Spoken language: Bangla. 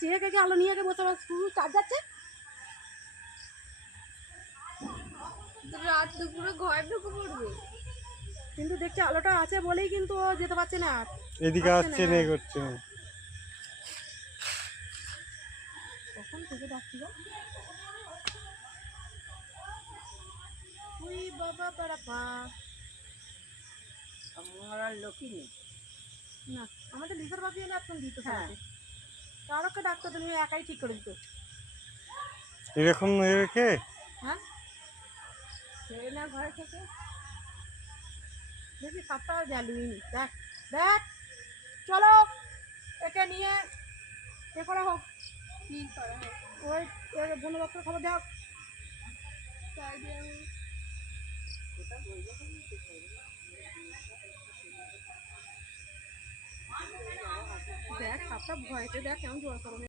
আছে, একে আলো নিয়ে বসে শুরু চাপ যাচ্ছে। রাত দুপুরে ঘরে ঢুকে পড়বে, কিন্তু দেখছি আলোটা আছে বলেই কিন্তু ও যেতে পারছে না, এদিকে আসছে না করছে না। কখন থেকে ডাকছি গো? ওই বাবা পাড়া পা আমার আর লোকই নেই। না, আমাদের লিখার বাকি হলে আপনি দিত। হ্যাঁ, কারোকে ডাক্তার তুমি একাই ঠিক করে দিত। এরকম রেখে হ্যাঁ, ছেড়ে না ঘরে থেকে। দেখি সাতটা ভ্যালুই নি। দেখ দেখ, চলো একে নিয়ে এ করা হোক। কি করা হয়? ওই বন দপ্তর খবর দাও। তাই দিয়ে আমি দেখ সাতটা ভয়তে দেখ কেমন জোর করো।